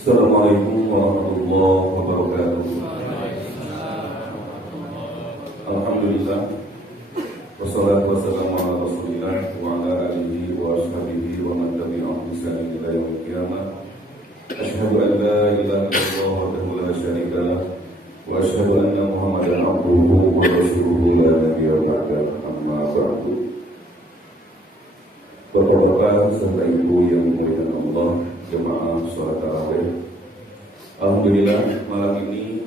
Assalamualaikum warahmatullahi wabarakatuh. Alhamdulillah, wassalatu wassalamu ala Rasulillah wa ala alihi wa ashabihi wa man tabi'ahum bi ihsan ila yaumil qiyamah. Asyhadu an la ilaha illallah wahdahu la syarika lah wa asyhadu anna Muhammadan abduhu wa rasuluhu la nabiyya ba'dahu, amma ba'du. Bapak-bapak serta ibu yang dimuliakan Allah, jemaah sholat tarawih. Alhamdulillah, malam ini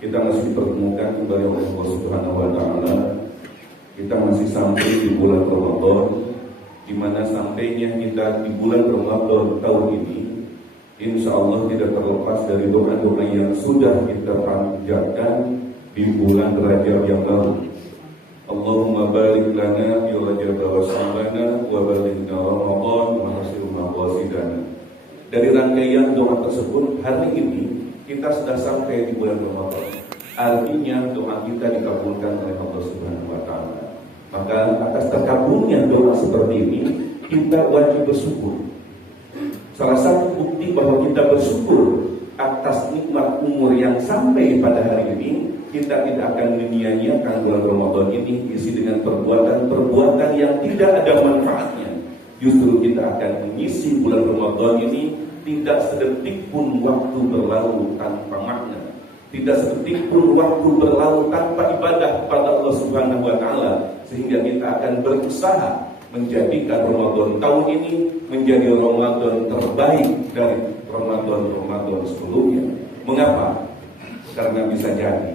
kita masih dipertemukan kembali oleh Allah Subhanahu wa Ta'ala. Kita masih sampai di bulan Ramadan, di mana sampainya kita di bulan Ramadan tahun ini, insya Allah tidak terlepas dari doa-doa yang sudah kita panjatkan di bulan Rajab yang lalu. Allahumma barik lana fi Rajab wa Sya'ban wa balighna Ramadan wa hasil maqasidana. Dari rangkaian doa tersebut, hari ini kita sudah sampai di bulan Ramadan. Artinya doa kita dikabulkan oleh Allah Subhanahu wa Ta'ala. Maka atas terkabulnya doa seperti ini, kita wajib bersyukur. Salah satu bukti bahwa kita bersyukur atas nikmat umur yang sampai pada hari ini, kita tidak akan menyia-nyiakan bulan Ramadan ini diisi dengan perbuatan-perbuatan yang tidak ada manfaatnya. Justru kita akan mengisi bulan Ramadan ini tidak sedetik pun waktu berlalu tanpa makna, tidak sedetik pun waktu berlalu tanpa ibadah kepada Allah Subhanahu wa Ta'ala, sehingga kita akan berusaha menjadikan Ramadan tahun ini menjadi Ramadan terbaik dari Ramadan sebelumnya. Mengapa? Karena bisa jadi,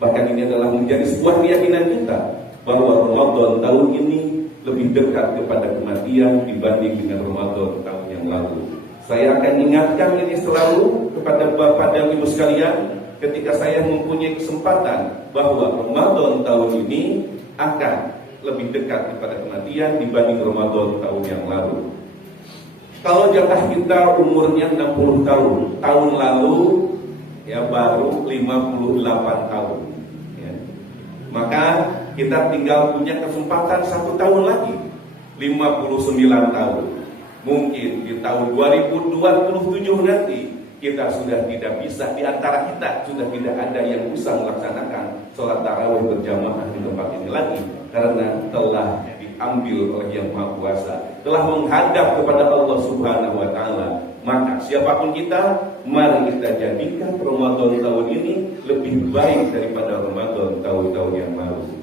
bahkan ini adalah menjadi sebuah keyakinan kita bahwa Ramadan tahun ini lebih dekat kepada kematian dibanding dengan Ramadan tahun yang lalu. Saya akan ingatkan ini selalu kepada Bapak dan Ibu sekalian ketika saya mempunyai kesempatan bahwa Ramadan tahun ini akan lebih dekat kepada kematian dibanding Ramadan tahun yang lalu. Kalau jatah kita umurnya 60 tahun, tahun lalu ya baru 58 tahun ya. Maka kita tinggal punya kesempatan 1 tahun lagi, 59 tahun. Mungkin di tahun 2027 nanti kita sudah tidak bisa, di antara kita sudah tidak ada yang bisa melaksanakan sholat tarawih berjamaah di tempat ini lagi, karena telah diambil oleh Yang Maha Kuasa, telah menghadap kepada Allah Subhanahu wa Ta'ala. Maka siapapun kita, mari kita jadikan Ramadan tahun ini lebih baik daripada Ramadan tahun-tahun yang lalu.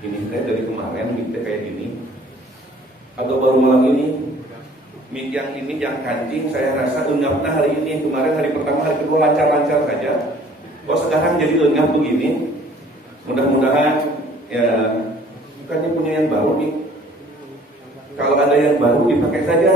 Ini saya dari kemarin mikir kayak gini, atau baru malam ini mik yang ini yang kancing, saya rasa engapnya hari ini. Kemarin hari pertama, hari kedua lancar-lancar saja. Kok sekarang jadi engap begini? Mudah-mudahan ya bukannya punya yang baru nih. Kalau ada yang baru dipakai saja.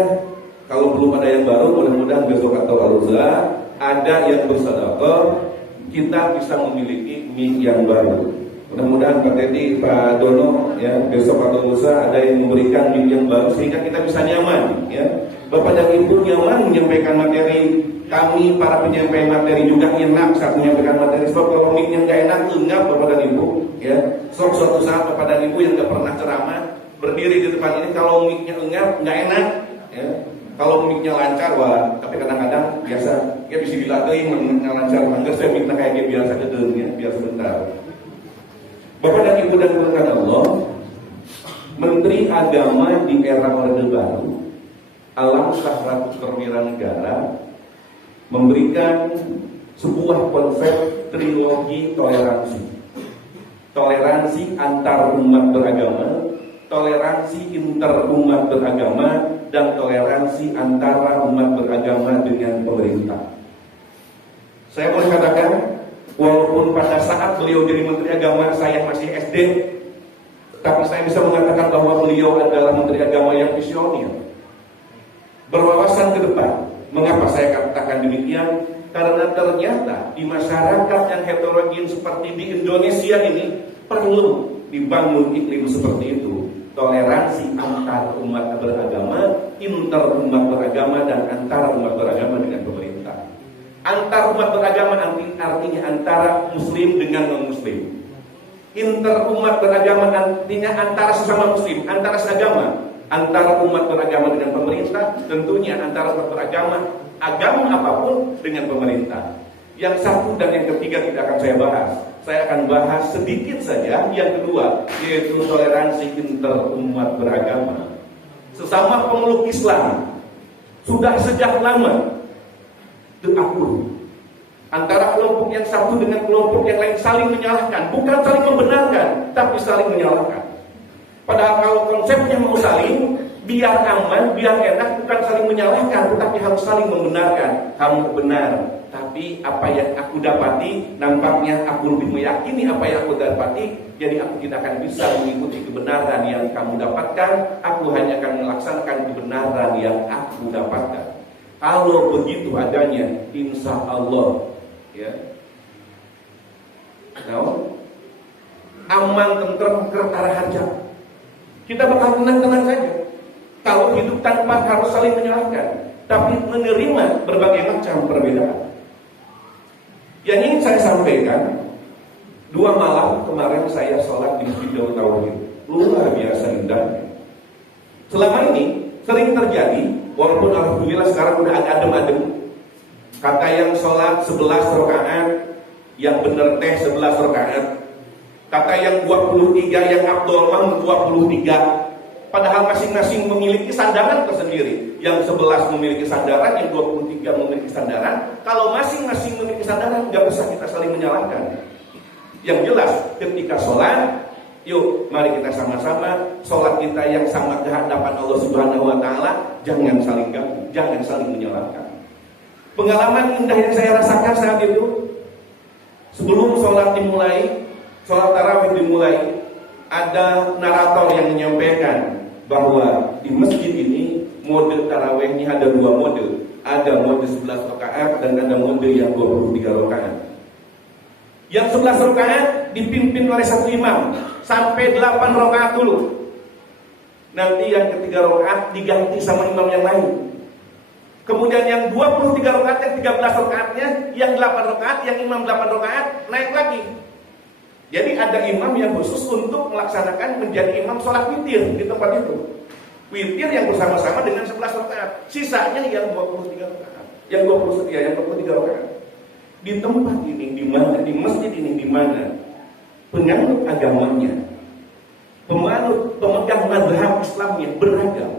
Kalau belum ada yang baru, mudah-mudahan besok atau lusa ada yang bersedekah, kita bisa memiliki mik yang baru. Mudah-mudahan Pak Teddy, Pak Dono ya, besok atau lusa ada yang memberikan mik yang baru sehingga kita bisa nyaman ya. Bapak dan Ibu nyaman menyampaikan materi, kami para penyampai materi juga enak saat menyampaikan materi. Sebab kalau miknya nggak enak, enggak Bapak dan Ibu ya. Suatu saat Bapak dan Ibu yang nggak pernah ceramah berdiri di depan ini, kalau miknya enggak nggak enak ya. Kalau miknya lancar, wah, tapi kadang-kadang biasa ya bisa dilatih lancar, enggak saya minta kayak biasa gedung ya, biar sebentar. Bapak dan Ibu dan berkat Allah, Menteri Agama di era Orde Baru, Alangkah Ratu Perwira Negara, memberikan sebuah konsep trilogi toleransi. Toleransi antar umat beragama, toleransi inter umat beragama, dan toleransi antara umat beragama dengan pemerintah. Saya boleh katakan, walaupun pada saat beliau jadi Menteri Agama saya masih SD, tapi saya bisa mengatakan bahwa beliau adalah Menteri Agama yang visioner, berwawasan ke depan. Mengapa saya katakan demikian? Karena ternyata di masyarakat yang heterogen seperti di Indonesia ini perlu dibangun iklim seperti itu. Toleransi antar umat beragama, inter umat beragama, dan antara umat beragama dengan pemerintah. Antar umat beragama artinya antara muslim dengan non-muslim. Inter umat beragama artinya antara sesama muslim, antara seagama. Antara umat beragama dengan pemerintah, tentunya antara umat beragama, agama apapun dengan pemerintah. Yang satu dan yang ketiga tidak akan saya bahas. Saya akan bahas sedikit saja yang kedua, yaitu toleransi interumat beragama. Sesama pemeluk Islam sudah sejak lama diatur antara kelompok yang satu dengan kelompok yang lain saling menyalahkan, bukan saling membenarkan, tapi saling menyalahkan. Padahal kalau konsepnya mau saling, biar aman, biar enak, bukan saling menyalahkan, tetapi harus saling membenarkan. Kamu benar, tapi apa yang aku dapati, nampaknya aku lebih meyakini apa yang aku dapati, jadi aku tidak akan bisa mengikuti kebenaran yang kamu dapatkan. Aku hanya akan melaksanakan kebenaran yang aku dapatkan. Kalau begitu adanya, insya Allah, ya, aman, tentram, tertara harja. Kita bakal tenang-tenang saja. Kalau hidup tanpa harus saling menyalahkan, tapi menerima berbagai macam perbedaan. Yang ingin saya sampaikan, 2 malam kemarin saya sholat di Masjid Darut Tauhid, luar biasa indahnya. Selama ini sering terjadi, walaupun alhamdulillah sekarang udah agak adem-adem, kata yang sholat 11 rakaat, yang bener teh 11 rakaat, kata yang 23, yang Abdul Mam 23. Padahal masing-masing memiliki sandaran tersendiri. Yang 11 memiliki sandaran, yang 23 memiliki sandaran. Kalau masing-masing memiliki sandaran, nggak bisa kita saling menyalahkan. Yang jelas, ketika sholat, yuk mari kita sama-sama sholat kita yang sama ke hadapan Allah Subhanahu Wa Taala. Jangan saling ganggu, jangan saling menyalahkan. Pengalaman indah yang saya rasakan saat itu, sebelum sholat dimulai, sholat tarawih dimulai, ada narator yang menyampaikan bahwa di masjid ini mode tarawihnya ada 2 mode. Ada mode 11 rakaat dan ada mode yang 23 rakaat. Yang 11 rakaat dipimpin oleh satu imam sampai 8 rakaat dulu. Nanti yang ketiga rakaat diganti sama imam yang lain. Kemudian yang 23 rakaat, yang 13 rakaatnya, yang 8 rakaat, yang imam 8 rakaat naik lagi. Jadi ada imam yang khusus untuk melaksanakan menjadi imam sholat witir di tempat itu. Witir yang bersama-sama dengan 11 rakaat. Sisanya yang 23 rakaat. Yang 23 rakaat. Di tempat ini, di mana, di masjid ini, di mana penganut agamanya, pemegang mazhab Islamnya beragam.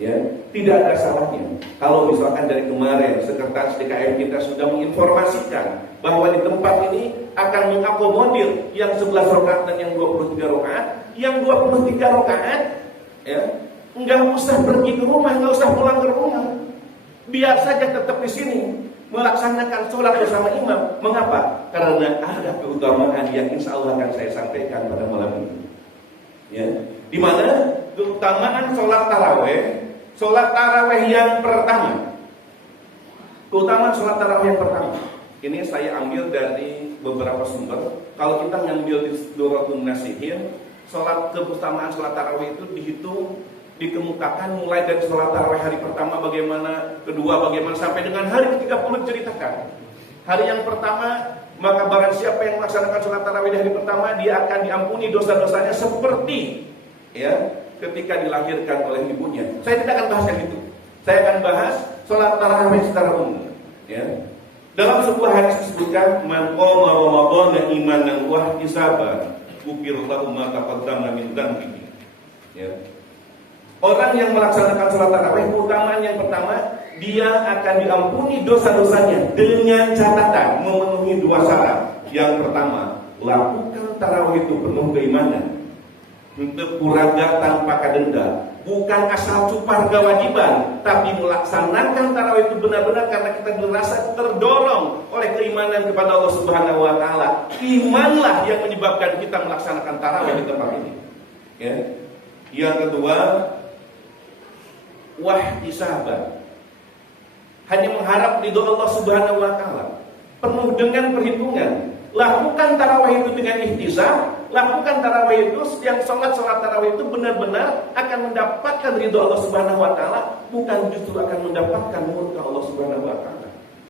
Ya, tidak ada salahnya kalau misalkan dari kemarin sekretaris DKM kita sudah menginformasikan bahwa di tempat ini akan mengakomodir yang 11 rakaat dan yang 23 rakaat. Yang 23 rakaat, ya, nggak usah pergi ke rumah, nggak usah pulang ke rumah, biar saja tetap di sini melaksanakan sholat bersama imam. Mengapa? Karena ada keutamaan yang insya Allah akan saya sampaikan pada malam ini. Ya, di mana keutamaan sholat taraweh. Sholat tarawih yang pertama, keutamaan sholat tarawih yang pertama, ini saya ambil dari beberapa sumber. Kalau kita ngambil di Duratun Nasihin, sholat keutamaan sholat tarawih itu dihitung, dikemukakan mulai dari sholat tarawih hari pertama bagaimana, kedua bagaimana, sampai dengan hari ke-30 diceritakan. Hari yang pertama, maka barang siapa yang melaksanakan sholat tarawih di hari pertama, dia akan diampuni dosa-dosanya seperti, ya, ketika dilahirkan oleh ibunya. Saya tidak akan bahas yang itu. Saya akan bahas sholat tarawih secara umum. Ya. Dalam sebuah hadis disebutkan, "Man qama Ramadhana imanan wa ihtisaban, ghufira lahu ma taqaddama min dhanbihi." Ya. Orang yang melaksanakan sholat tarawih, keutamaan yang pertama, dia akan diampuni dosa-dosanya dengan catatan memenuhi 2 syarat. Yang pertama, lakukan tarawih itu penuh keimanan, untuk uraga tanpa kadenda, bukan asal cupar kewajiban, tapi melaksanakan tarawih itu benar-benar karena kita merasa terdorong oleh keimanan kepada Allah Subhanahu Wa Taala. Imanlah yang menyebabkan kita melaksanakan tarawih di tempat ini. Ya. Yang kedua, wahtisaban, hanya mengharap ridho Allah Subhanahu Wa Taala, penuh dengan perhitungan. Lakukan tarawih itu dengan ihtisab. Lakukan tarawih itu, yang sholat tarawih itu benar-benar akan mendapatkan ridho Allah Subhanahu Wa Taala, bukan justru akan mendapatkan murka Allah Subhanahu Wa Taala.